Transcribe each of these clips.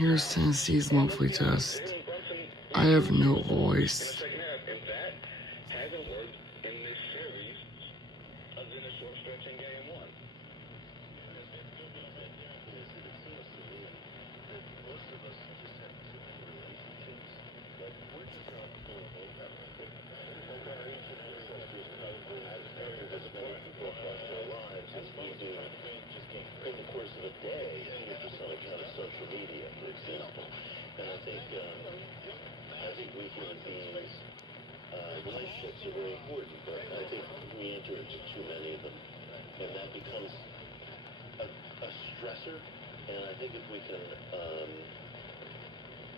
Here's Tennessee's monthly test. I have no voice. In the course of a day, 100% account of social media, for example. And I think we human beings, relationships are very important, but I think we enter into too many of them. And that becomes a stressor. And I think if we can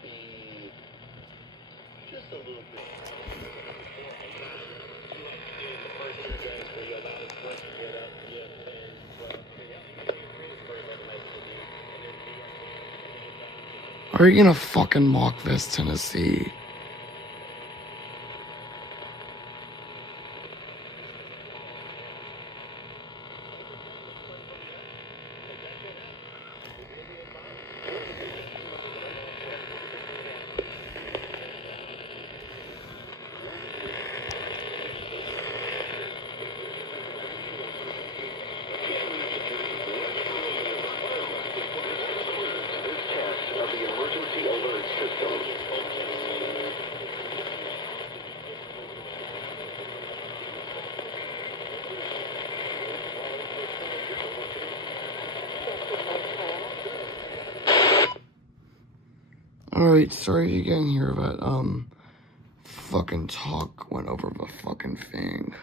be just a little bit... Are you gonna fucking mock this, Tennessee? Alright, sorry you didn't hear that, fucking talk went over the fucking thing.